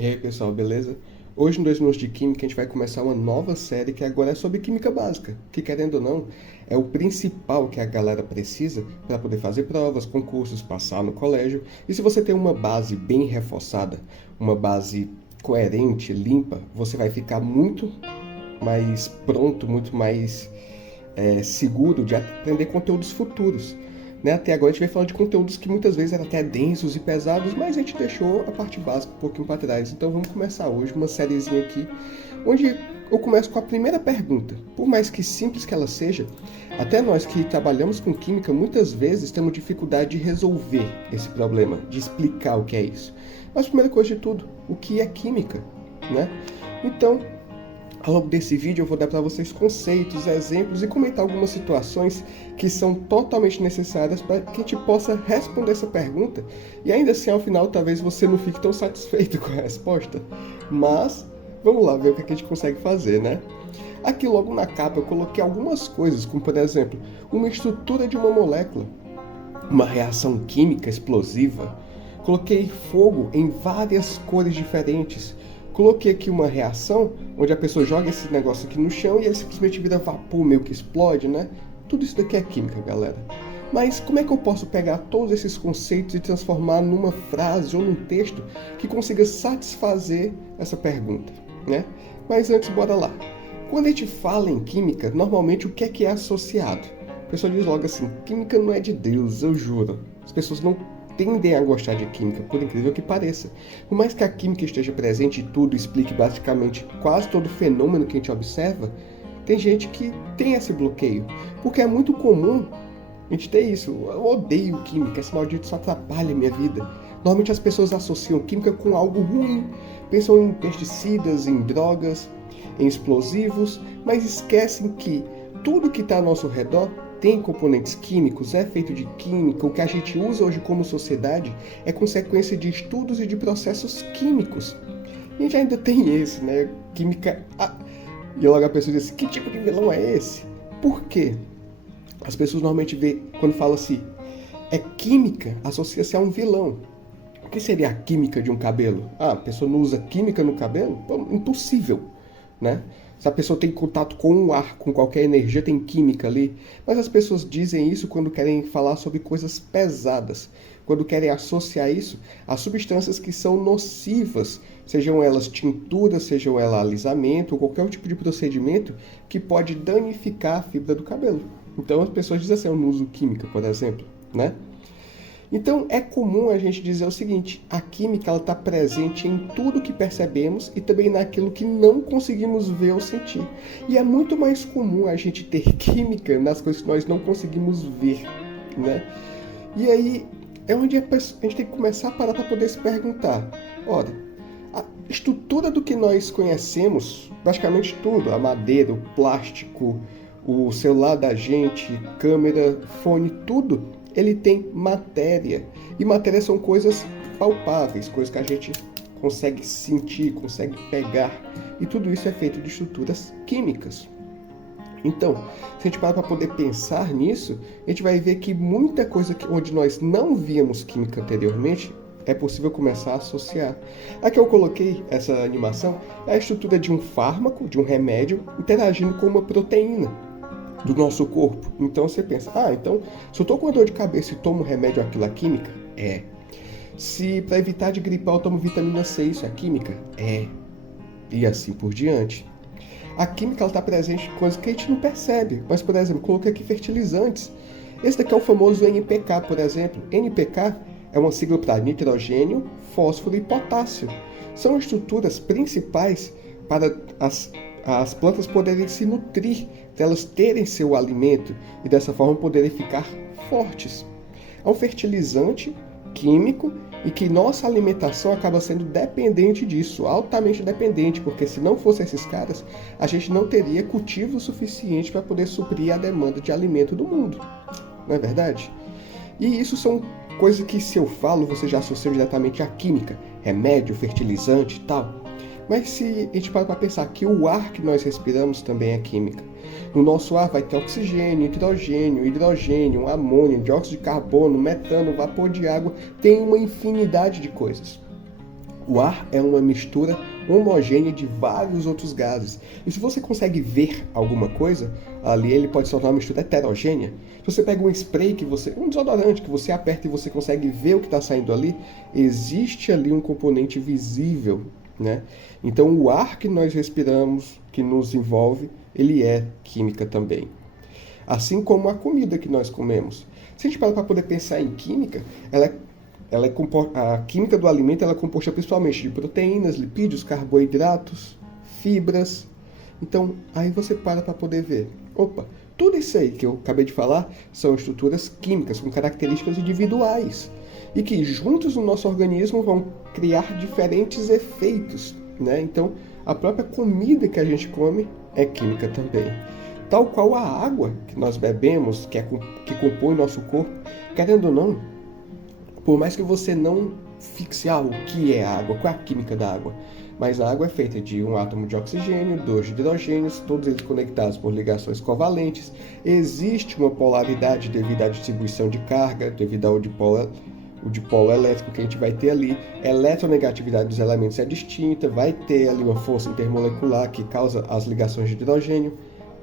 E aí pessoal, beleza? Hoje no 2 Minutos de Química a gente vai começar uma nova série que agora é sobre química básica, que querendo ou não, é o principal que a galera precisa para poder fazer provas, concursos, passar no colégio. E se você tem uma base bem reforçada, uma base coerente, limpa, você vai ficar muito mais pronto, muito mais seguro de aprender conteúdos futuros. Né? Até agora a gente vai falar de conteúdos que muitas vezes eram até densos e pesados, mas a gente deixou a parte básica um pouquinho para trás. Então vamos começar hoje uma sériezinha aqui, onde eu começo com a primeira pergunta. Por mais que simples que ela seja, até nós que trabalhamos com química muitas vezes temos dificuldade de resolver esse problema, de explicar o que é isso. Mas primeira coisa de tudo, o que é química? Né? Então, ao longo desse vídeo eu vou dar para vocês conceitos, exemplos e comentar algumas situações que são totalmente necessárias para que a gente possa responder essa pergunta e ainda assim ao final talvez você não fique tão satisfeito com a resposta, mas vamos lá ver o que a gente consegue fazer, né? Aqui logo na capa eu coloquei algumas coisas, como por exemplo, uma estrutura de uma molécula, uma reação química explosiva, coloquei fogo em várias cores diferentes. Coloquei aqui uma reação onde a pessoa joga esse negócio aqui no chão e ele simplesmente vira vapor, meio que explode, né? Tudo isso daqui é química, galera. Mas como é que eu posso pegar todos esses conceitos e transformar numa frase ou num texto que consiga satisfazer essa pergunta, né? Mas antes, bora lá. Quando a gente fala em química, normalmente o que é associado? A pessoa diz logo assim, química não é de Deus, eu juro. As pessoas não tendem a gostar de química, por incrível que pareça. Por mais que a química esteja presente em tudo e explique basicamente quase todo fenômeno que a gente observa, tem gente que tem esse bloqueio, porque é muito comum a gente ter isso. Eu odeio química, esse maldito só atrapalha a minha vida. Normalmente as pessoas associam química com algo ruim, pensam em pesticidas, em drogas, em explosivos, mas esquecem que tudo que está ao nosso redor tem componentes químicos, é feito de química, o que a gente usa hoje como sociedade é consequência de estudos e de processos químicos. E a gente ainda tem esse, né? Química. E logo a pessoa diz assim, que tipo de vilão é esse? Por quê? As pessoas normalmente vê, quando fala assim, é química, associa-se a um vilão. O que seria a química de um cabelo? Ah, a pessoa não usa química no cabelo? Pô, impossível, né? Se a pessoa tem contato com o ar, com qualquer energia, tem química ali. Mas as pessoas dizem isso quando querem falar sobre coisas pesadas, quando querem associar isso a substâncias que são nocivas, sejam elas tinturas, sejam elas alisamento, ou qualquer tipo de procedimento que pode danificar a fibra do cabelo. Então as pessoas dizem assim, eu não uso química, por exemplo, né? Então é comum a gente dizer o seguinte, a química está presente em tudo que percebemos e também naquilo que não conseguimos ver ou sentir. E é muito mais comum a gente ter química nas coisas que nós não conseguimos ver, né? E aí é onde a gente tem que começar a parar para poder se perguntar, ora, a estrutura do que nós conhecemos, praticamente tudo, a madeira, o plástico, o celular da gente, câmera, fone, tudo, ele tem matéria. E matéria são coisas palpáveis, coisas que a gente consegue sentir, consegue pegar. E tudo isso é feito de estruturas químicas. Então, se a gente parar para poder pensar nisso, a gente vai ver que muita coisa onde nós não víamos química anteriormente, é possível começar a associar. Aqui eu coloquei essa animação, é a estrutura de um fármaco, de um remédio, interagindo com uma proteína do nosso corpo. Então você pensa, então se eu tô com dor de cabeça e tomo remédio, aquilo é química? É. Se para evitar de gripar eu tomo vitamina C, isso é química? É. E assim por diante. A química está presente em coisas que a gente não percebe. Mas, por exemplo, coloquei aqui fertilizantes. Esse daqui é o famoso NPK, por exemplo. NPK é uma sigla para nitrogênio, fósforo e potássio. São estruturas principais para as plantas poderem se nutrir, elas terem seu alimento e dessa forma poderem ficar fortes. É um fertilizante químico e que nossa alimentação acaba sendo dependente disso, altamente dependente, porque se não fossem esses caras, a gente não teria cultivo suficiente para poder suprir a demanda de alimento do mundo. Não é verdade? E isso são coisas que, se eu falo, você já associa diretamente à química, remédio, fertilizante e tal. Mas se a gente para pensar que o ar que nós respiramos também é química. No nosso ar vai ter oxigênio, nitrogênio, hidrogênio, amônio, dióxido de carbono, metano, vapor de água, tem uma infinidade de coisas. O ar é uma mistura homogênea de vários outros gases. E se você consegue ver alguma coisa, ali ele pode se tornar uma mistura heterogênea. Se você pega um spray, um desodorante que você aperta e você consegue ver o que está saindo ali, existe ali um componente visível, né? Então o ar que nós respiramos, que nos envolve, ele é química também. Assim como a comida que nós comemos. Se a gente parar para poder pensar em química, a química do alimento ela é composta principalmente de proteínas, lipídios, carboidratos, fibras. Então, aí você para poder ver. Opa, tudo isso aí que eu acabei de falar são estruturas químicas com características individuais e que juntos no nosso organismo vão criar diferentes efeitos, né? Então, a própria comida que a gente come é química também. Tal qual a água que nós bebemos, que compõe nosso corpo, querendo ou não, por mais que você não fixe o que é água, qual é a química da água, mas a água é feita de um átomo de oxigênio, dois de hidrogênios, todos eles conectados por ligações covalentes. Existe uma polaridade devido à distribuição de carga, devido ao dipolo elétrico que a gente vai ter ali. A eletronegatividade dos elementos é distinta, vai ter ali uma força intermolecular que causa as ligações de hidrogênio.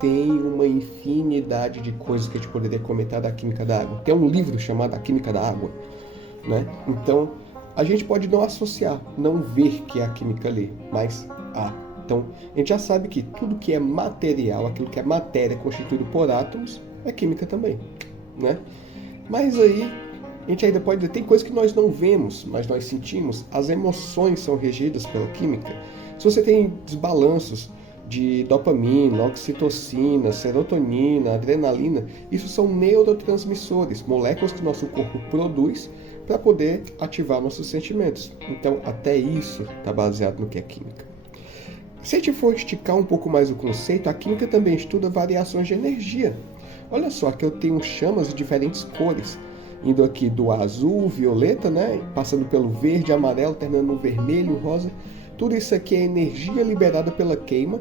Tem uma infinidade de coisas que a gente poderia comentar da química da água. Tem um livro chamado A Química da Água, né? Então, a gente pode não associar, não ver que é a química ali, mas há. Então, a gente já sabe que tudo que é material, aquilo que é matéria constituído por átomos, é química também, né? Mas aí, a gente ainda pode dizer, tem coisas que nós não vemos, mas nós sentimos. As emoções são regidas pela química. Se você tem desbalanços de dopamina, oxitocina, serotonina, adrenalina, isso são neurotransmissores, moléculas que nosso corpo produz para poder ativar nossos sentimentos. Então, até isso está baseado no que é química. Se a gente for esticar um pouco mais o conceito, a química também estuda variações de energia. Olha só, que eu tenho chamas de diferentes cores, indo aqui do azul, violeta, né, passando pelo verde, amarelo, terminando no vermelho, rosa. Tudo isso aqui é energia liberada pela queima,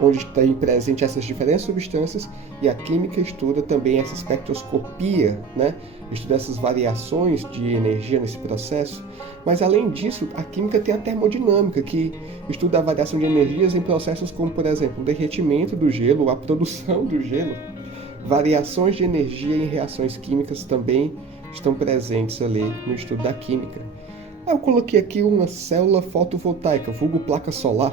onde tem presente essas diferentes substâncias, e a química estuda também essa espectroscopia, né? Estuda essas variações de energia nesse processo. Mas além disso, a química tem a termodinâmica, que estuda a variação de energias em processos como, por exemplo, o derretimento do gelo, a produção do gelo. Variações de energia em reações químicas também estão presentes ali no estudo da química. Eu coloquei aqui uma célula fotovoltaica, vulgo placa solar,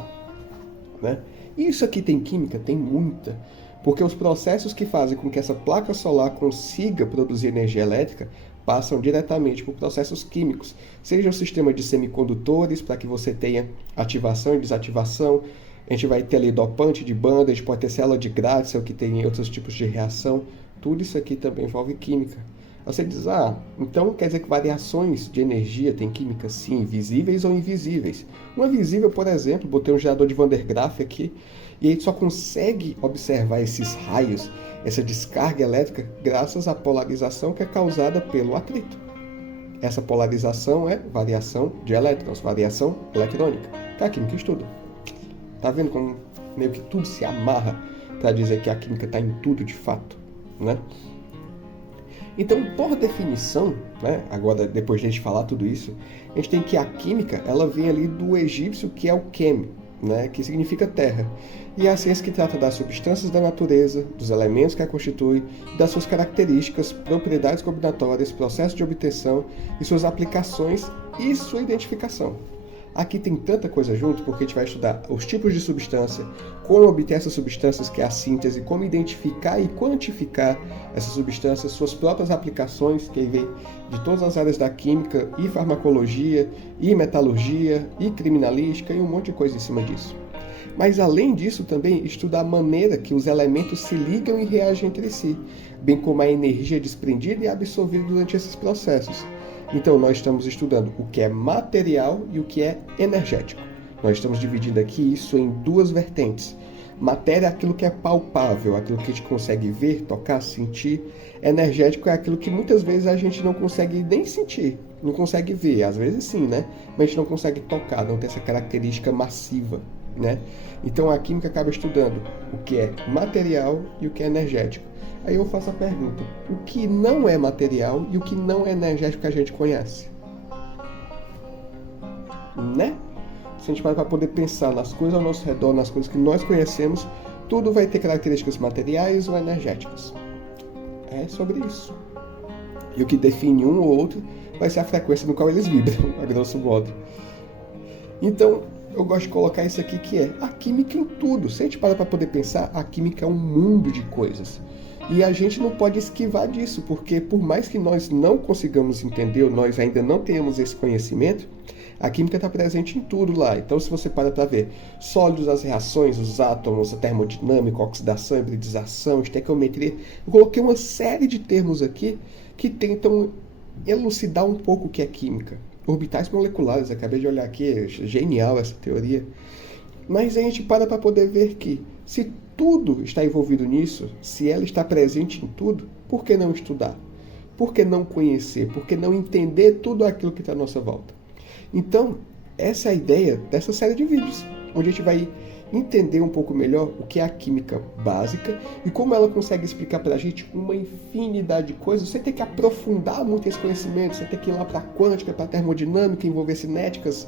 né? Isso aqui tem química? Tem muita. Porque os processos que fazem com que essa placa solar consiga produzir energia elétrica passam diretamente por processos químicos. Seja o sistema de semicondutores, para que você tenha ativação e desativação. A gente vai ter ali dopante de banda, a gente pode ter célula de Gratzel, que tem outros tipos de reação. Tudo isso aqui também envolve química. Você diz, então quer dizer que variações de energia têm química? Sim, visíveis ou invisíveis. Uma visível, por exemplo, botei um gerador de Van der Graaf aqui, e a gente só consegue observar esses raios, essa descarga elétrica, graças à polarização que é causada pelo atrito. Essa polarização é variação de elétrons, variação eletrônica, que a química estuda. Tá vendo como meio que tudo se amarra para dizer que a química está em tudo de fato, né? Então, por definição, né, agora depois de a gente falar tudo isso, a gente tem que a química, ela vem ali do egípcio, que é o Chem, né, que significa terra. E é a ciência que trata das substâncias da natureza, dos elementos que a constituem, das suas características, propriedades combinatórias, processos de obtenção e suas aplicações e sua identificação. Aqui tem tanta coisa junto, porque a gente vai estudar os tipos de substância, como obter essas substâncias, que é a síntese, como identificar e quantificar essas substâncias, suas próprias aplicações, que vem de todas as áreas da química, e farmacologia, e metalurgia, e criminalística, e um monte de coisa em cima disso. Mas além disso também estuda a maneira que os elementos se ligam e reagem entre si, bem como a energia desprendida e absorvida durante esses processos. Então, nós estamos estudando o que é material e o que é energético. Nós estamos dividindo aqui isso em duas vertentes. Matéria é aquilo que é palpável, aquilo que a gente consegue ver, tocar, sentir. Energético é aquilo que muitas vezes a gente não consegue nem sentir, não consegue ver. Às vezes sim, né? Mas a gente não consegue tocar, não tem essa característica massiva, né? Então, a química acaba estudando o que é material e o que é energético. Aí eu faço a pergunta, o que não é material e o que não é energético que a gente conhece? né? Se a gente parar para poder pensar nas coisas ao nosso redor, nas coisas que nós conhecemos, tudo vai ter características materiais ou energéticas. É sobre isso. E o que define um ou outro vai ser a frequência no qual eles vibram, a grosso modo. Então, eu gosto de colocar isso aqui que é a química em tudo. Se a gente parar para poder pensar, a química é um mundo de coisas. E a gente não pode esquivar disso, porque por mais que nós não consigamos entender, ou nós ainda não tenhamos esse conhecimento, a química está presente em tudo lá. Então, se você para ver sólidos, as reações, os átomos, a termodinâmica, a oxidação, a hibridização, estequiometria, eu coloquei uma série de termos aqui que tentam elucidar um pouco o que é química. Orbitais moleculares, acabei de olhar aqui, é genial essa teoria. Mas a gente para poder ver que, se tudo está envolvido nisso, se ela está presente em tudo, por que não estudar? Por que não conhecer? Por que não entender tudo aquilo que está à nossa volta? Então, essa é a ideia dessa série de vídeos, onde a gente vai entender um pouco melhor o que é a química básica e como ela consegue explicar para a gente uma infinidade de coisas. Você tem que aprofundar muito esse conhecimento, você tem que ir lá para a quântica, para a termodinâmica, envolver cinéticas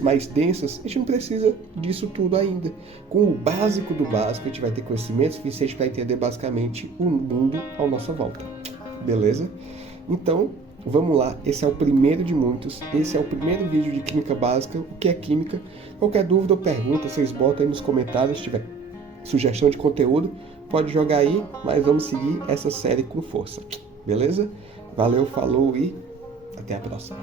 mais densas. A gente não precisa disso tudo ainda. Com o básico do básico, a gente vai ter conhecimento suficiente para entender basicamente o mundo à nossa volta. Beleza? Então, vamos lá, esse é o primeiro de muitos, esse é o primeiro vídeo de química básica, o que é química. Qualquer dúvida ou pergunta, vocês botam aí nos comentários, se tiver sugestão de conteúdo, pode jogar aí, mas vamos seguir essa série com força, beleza? Valeu, falou e até a próxima.